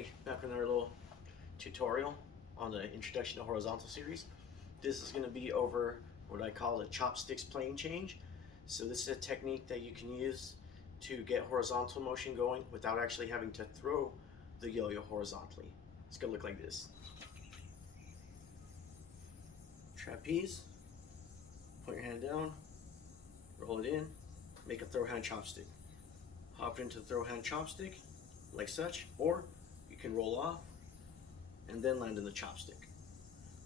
everybody, back in our little tutorial on the Introduction to Horizontal series. This is going to be over what I call a chopsticks plane change. So this is a technique that you can use to get horizontal motion going without actually having to throw the yo-yo horizontally. It's going to look like this. Trapeze, put your hand down, roll it in, make a throw hand chopstick. Hop into the throw hand chopstick like such, or you can roll off and then land in the chopstick.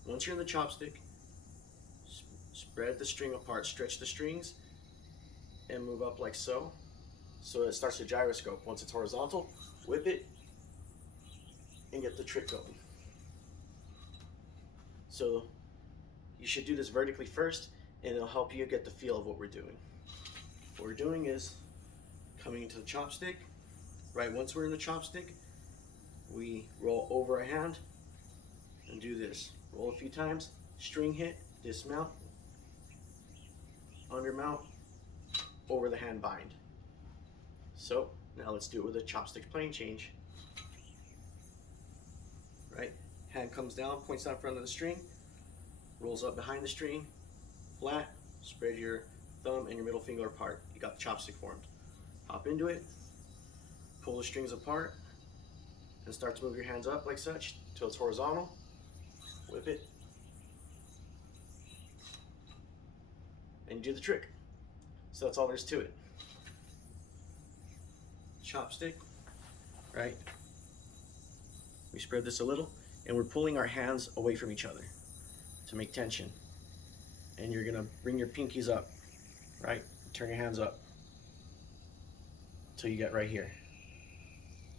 Once you're in the chopstick, spread the string apart, stretch the strings, and move up like so. So it starts to gyroscope. Once it's horizontal, whip it and get the trick going. So you should do this vertically first, and it'll help you get the feel of what we're doing. What we're doing is coming into the chopstick. Right, once we're in the chopstick, we roll over a hand and do this. Roll a few times, string hit, dismount, undermount, over the hand bind. So now let's do it with a chopstick plane change. Right, hand comes down, points out in front of the string, rolls up behind the string, flat, spread your thumb and your middle finger apart. You got the chopstick formed. Hop into it, pull the strings apart, and start to move your hands up like such till it's horizontal. Whip it, and you do the trick. So that's all there is to it. Chopstick, right? We spread this a little, and we're pulling our hands away from each other to make tension. And you're gonna bring your pinkies up, right? Turn your hands up till you get right here.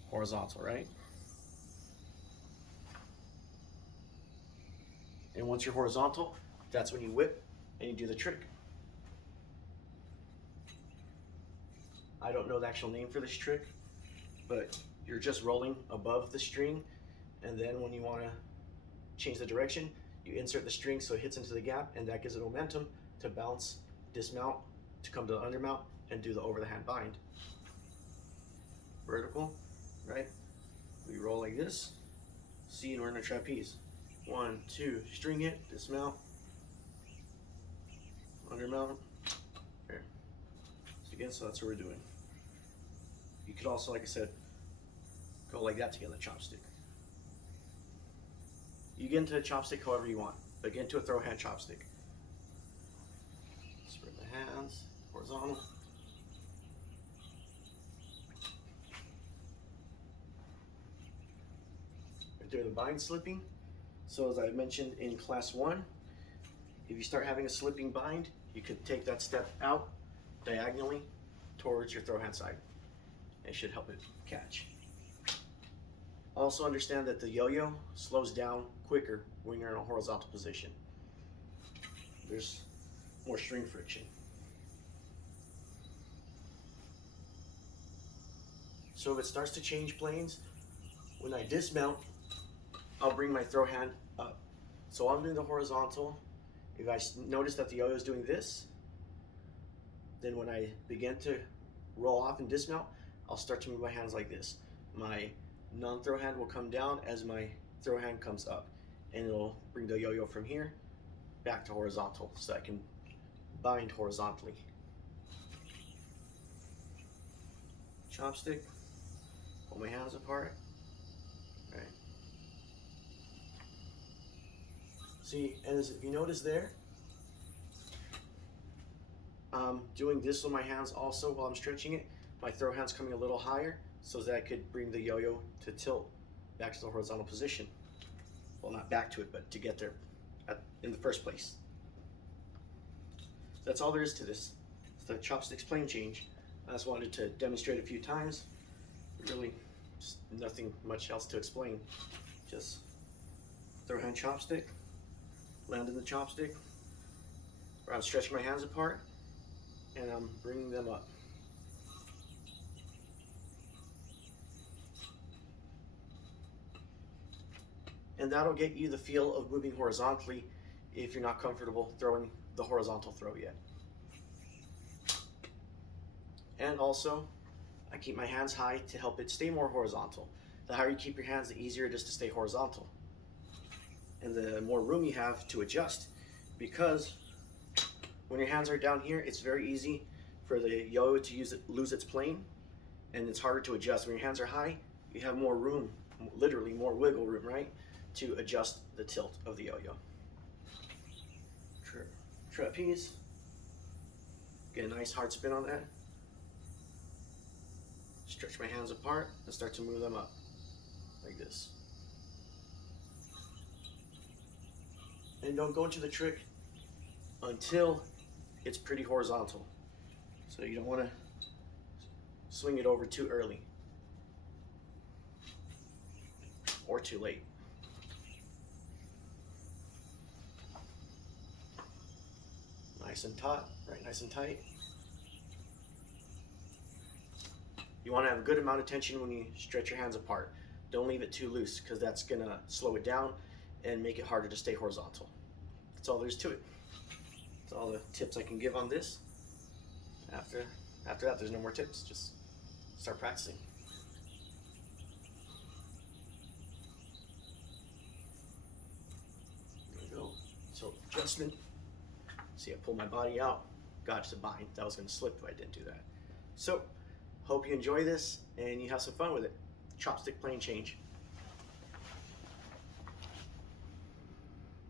Horizontal, right? And once you're horizontal, that's when you whip and you do the trick. I don't know the actual name for this trick, but you're just rolling above the string, and then when you want to change the direction, you insert the string so it hits into the gap, and that gives it momentum to bounce, dismount, to come to the undermount, and do the over the hand bind. Vertical, right? We roll like this. See, we're in a trapeze. 1, 2, string it, dismount, undermount. There. So again, so that's what we're doing. You could also, like I said, go like that to get in the chopstick. You get into a chopstick however you want, but get into a throw hand chopstick. Spread the hands, horizontal. Right there, the bind slipping. So as I mentioned in class 1, if you start having a slipping bind, you could take that step out diagonally towards your throw hand side. It should help it catch. Also understand that the yo-yo slows down quicker when you're in a horizontal position. There's more string friction. So if it starts to change planes, when I dismount, I'll bring my throw hand up. So I'm doing the horizontal. If I notice that the yo-yo is doing this, then when I begin to roll off and dismount, I'll start to move my hands like this. My non-throw hand will come down as my throw hand comes up, and it'll bring the yo-yo from here back to horizontal so I can bind horizontally. Chopstick, pull my hands apart. Right. See, and if you notice there, I'm doing this with my hands also while I'm stretching it. My throw hand's coming a little higher so that I could bring the yo-yo to tilt back to the horizontal position. Well, not back to it, but to get there in the first place. That's all there is to this. It's the chopsticks plane change. I just wanted to demonstrate a few times. Really, just nothing much else to explain. Just throw hand chopstick, land in the chopstick, where I'm stretching my hands apart, and I'm bringing them up. And that'll get you the feel of moving horizontally if you're not comfortable throwing the horizontal throw yet. And also, I keep my hands high to help it stay more horizontal. the higher you keep your hands, the easier it is to stay horizontal. And the more room you have to adjust, because when your hands are down here, it's very easy for the yo-yo to lose its plane, and it's harder to adjust. When your hands are high, you have more room, literally more wiggle room, right, to adjust the tilt of the yo-yo. Trapeze. Get a nice hard spin on that. Stretch my hands apart and start to move them up like this. And don't go into the trick until it's pretty horizontal. So you don't want to swing it over too early or too late. Nice and taut, right, nice and tight. You want to have a good amount of tension when you stretch your hands apart. Don't leave it too loose, because that's going to slow it down and make it harder to stay horizontal. That's all there is to it. That's all the tips I can give on this. After that, there's no more tips. Just start practicing. There we go. So adjustment. See, I pull my body out. Got to bind. That was going to slip if I didn't do that. So, hope you enjoy this and you have some fun with it. Chopstick plane change.